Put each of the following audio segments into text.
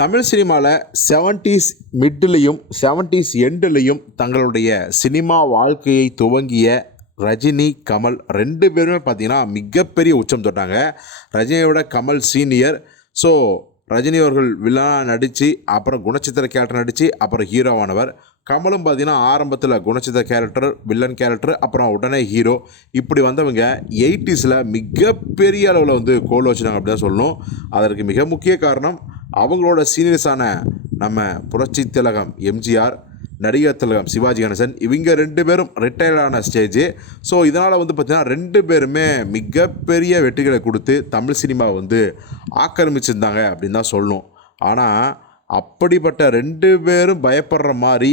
தமிழ் சினிமாவில் seventies மிட்லேயும் seventies எண்டுலேயும் தங்களுடைய cinema வாழ்க்கையை துவங்கிய ரஜினி கமல் ரெண்டு பேருமே பார்த்தீங்கன்னா மிகப்பெரிய உச்சம் தொட்டாங்க. ரஜினியோட கமல் சீனியர் ஸோ ரஜினி அவர்கள் வில்லனாக நடித்து அப்புறம் குணச்சித்திர கேரக்டர் நடித்து அப்புறம் ஹீரோவானவர் கமலும் பார்த்தீங்கன்னா ஆரம்பத்தில் குணச்சித்திர கேரக்டர் வில்லன் கேரக்டர் அப்புறம் உடனே ஹீரோ இப்படி வந்தவங்க எயிட்டிஸில் மிகப்பெரிய அளவில் வந்து கோல் வச்சுனாங்க அப்படி தான் சொல்லணும். அதற்கு மிக முக்கிய காரணம் அவங்களோட சீனியர்ஸான நம்ம புரட்சி திலகம் எம்ஜிஆர் நடிகர் திலகம் சிவாஜி கணேசன் இவங்க ரெண்டு பேரும் ரிட்டையர்டான ஸ்டேஜ் ஸோ இதனால் வந்து பார்த்திங்கன்னா ரெண்டு பேருமே மிகப்பெரிய வெற்றிகளை கொடுத்து தமிழ் சினிமா வந்து ஆக்கிரமிச்சிருந்தாங்க அப்படின்னு தான் சொல்லணும். ஆனால் அப்படிப்பட்ட ரெண்டு பேரும் பயப்படுற மாதிரி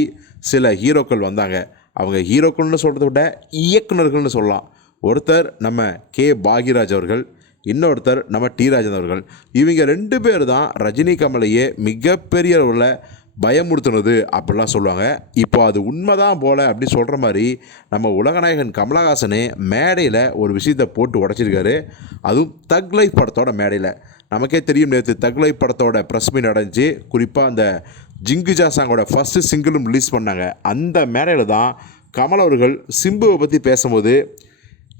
சில ஹீரோக்கள் வந்தாங்க. அவங்க ஹீரோக்கள்னு சொல்கிறத விட இயக்குனர்கள்னு சொல்லலாம். ஒருத்தர் நம்ம கே. பாக்யராஜ் அவர்கள் இன்னொருத்தர் நம்ம டி ராஜன் அவர்கள். இவங்க ரெண்டு பேர் தான் ரஜினி கமலையே மிகப்பெரிய அளவில் பயமுறுத்துனது அப்படிலாம் சொல்லுவாங்க. இப்போ அது உண்மைதான் போல அப்படின்னு சொல்கிற மாதிரி நம்ம உலகநாயகன் கமலஹாசனே மேடையில் ஒரு விஷயத்தை போட்டு உடச்சிருக்காரு. அதுவும் தக் லைஃப் படத்தோட மேடையில். நமக்கே தெரியும் நேற்று தக் லைஃப் படத்தோட ப்ரெஸ் மீட் அடைஞ்சு குறிப்பாக அந்த ஜிங்குஜா சாங்கோட ஃபஸ்ட்டு சிங்கிளும் ரிலீஸ் பண்ணாங்க. அந்த மேடையில் தான் கமல் அவர்கள் சிம்புவை பற்றி பேசும்போது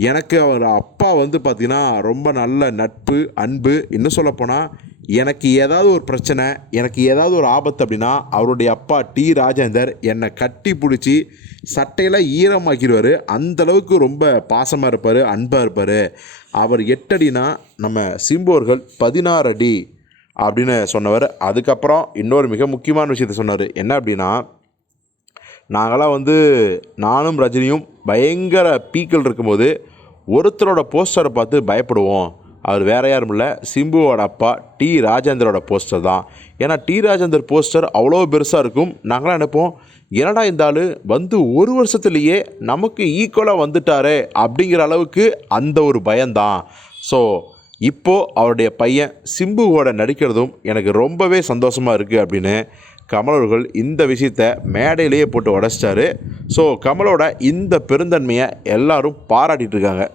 எனக்கு அவர் அப்பா வந்து பார்த்திங்கன்னா ரொம்ப நல்ல நட்பு அன்பு. இன்னும் சொல்லப்போனால் எனக்கு ஏதாவது ஒரு பிரச்சனை எனக்கு ஏதாவது ஒரு ஆபத்து அப்படின்னா அவருடைய அப்பா டி ராஜேந்தர் என்னை கட்டி பிடிச்சி சட்டையெல்லாம் ஈரமாக்கிடுவார். அந்தளவுக்கு ரொம்ப பாசமாக இருப்பார் அன்பாக இருப்பார். அவர் எட்டடினா நம்ம சிம்போர்கள் பதினாறு அடி அப்படின்னு சொன்னவர். அதுக்கப்புறம் இன்னொரு மிக முக்கியமான விஷயத்த சொன்னார். என்ன அப்படின்னா நாங்களாம் வந்து நானும் ரஜினியும் பயங்கர பீக்கில் இருக்கும்போது ஒருத்தரோட போஸ்டரை பார்த்து பயப்படுவோம். அவர் வேற யாரும் இல்லை. சிம்புவோட அப்பா டி ராஜேந்தரோட போஸ்டர் தான். ஏன்னா டி ராஜேந்தர் போஸ்டர் அவ்வளோ பெருசாக இருக்கும். நாங்களாம் நினைப்போம் என்னடா இந்த ஆள்? வந்து ஒரு வருஷத்துலேயே நமக்கு ஈக்குவலாக வந்துட்டாரே அப்படிங்கிற அளவுக்கு அந்த ஒரு பயம்தான். ஸோ இப்போது அவருடைய பையன் சிம்புவோட நடிக்கிறதும் எனக்கு ரொம்பவே சந்தோஷமாக இருக்குது அப்படின்னு கமல் அவர்கள் இந்த விஷயத்த மேடையிலேயே போட்டு உடச்சிட்டாரு. ஸோ கமலோட இந்த பெருந்தன்மையை எல்லாரும் பாராட்டிட்டு இருக்காங்க.